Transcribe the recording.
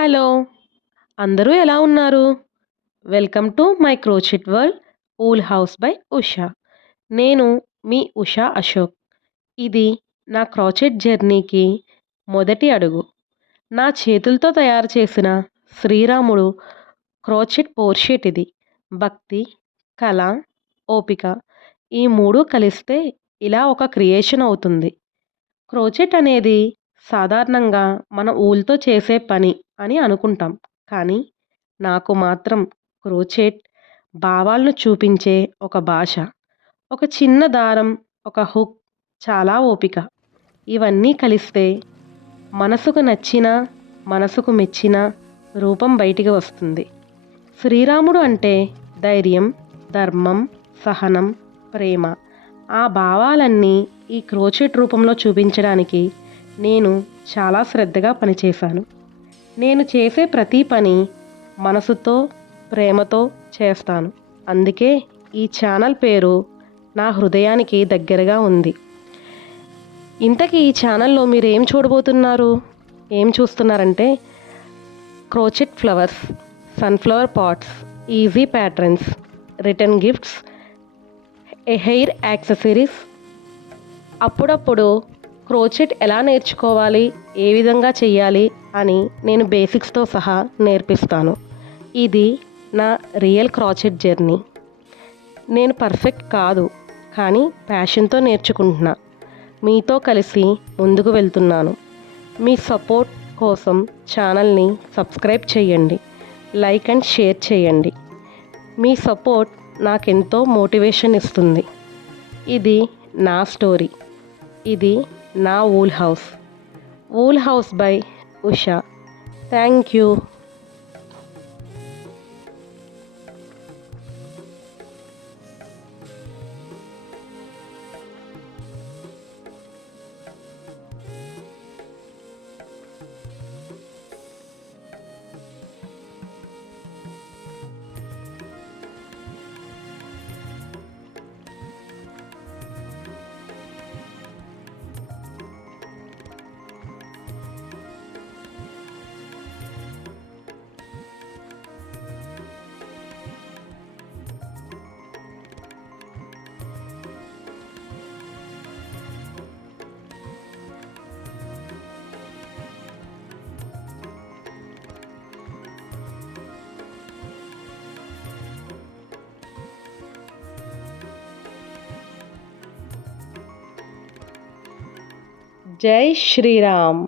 Hello! అందరూ ఎలా ఉన్నారు? Welcome to my crochet world wool house by Usha. నేను మీ ఉషా అశోక్. ఇది నా క్రోచెట్ జర్నీకి మొదటి అడుగు. నా చేతులతో తయారు చేసిన శ్రీరాముడు క్రోచెట్ పోర్ట్రేట్ ఇది. భక్తి, కళ, ఓపిక ఈ మూడు కలిస్తే ఇలా ఒక క్రియేషన్ అవుతుంది. క్రోచెట్ అనేది సాధారణంగా మన ఊలుతో చేసే పని అని అనుకుంటాం. కానీ నాకు మాత్రం క్రోచెట్ భావాలను చూపించే ఒక భాష. ఒక చిన్న దారం, ఒక హుక్, చాలా ఓపిక. ఇవన్నీ కలిస్తే మనసుకు నచ్చిన, మనసుకు మెచ్చిన రూపం బయటికి వస్తుంది. శ్రీరాముడు అంటే ధైర్యం, ధర్మం, సహనం, ప్రేమ. ఆ భావాలన్నీ ఈ క్రోచెట్ రూపంలో చూపించడానికి నేను చాలా శ్రద్ధగా పనిచేశాను. నేను చేసే ప్రతి పని మనసుతో, ప్రేమతో చేస్తాను. అందుకే ఈ ఛానల్ పేరు నా హృదయానికి దగ్గరగా ఉంది. ఇంతకీ ఈ ఛానల్లో మీరు ఏం చూడబోతున్నారు? ఏం చూస్తున్నారంటే crochet flowers, sunflower pots, easy patterns, return gifts, hair accessories. అప్పుడప్పుడు క్రోచెట్ ఎలా నేర్చుకోవాలి, ఏ విధంగా చేయాలి అని నేను బేసిక్స్తో సహా నేర్పిస్తాను. ఇది నా రియల్ క్రోచెట్ జర్నీ. నేను పర్ఫెక్ట్ కాదు, కానీ ప్యాషన్తో నేర్చుకుంటున్నా. మీతో కలిసి ముందుకు వెళ్తున్నాను. మీ సపోర్ట్ కోసం ఛానల్ని సబ్స్క్రైబ్ చేయండి, లైక్ అండ్ షేర్ చేయండి. మీ సపోర్ట్ నాకెంతో మోటివేషన్ ఇస్తుంది. ఇది నా స్టోరీ. ఇది నా wool house by Usha. Thank you. జై శ్రీరామ్.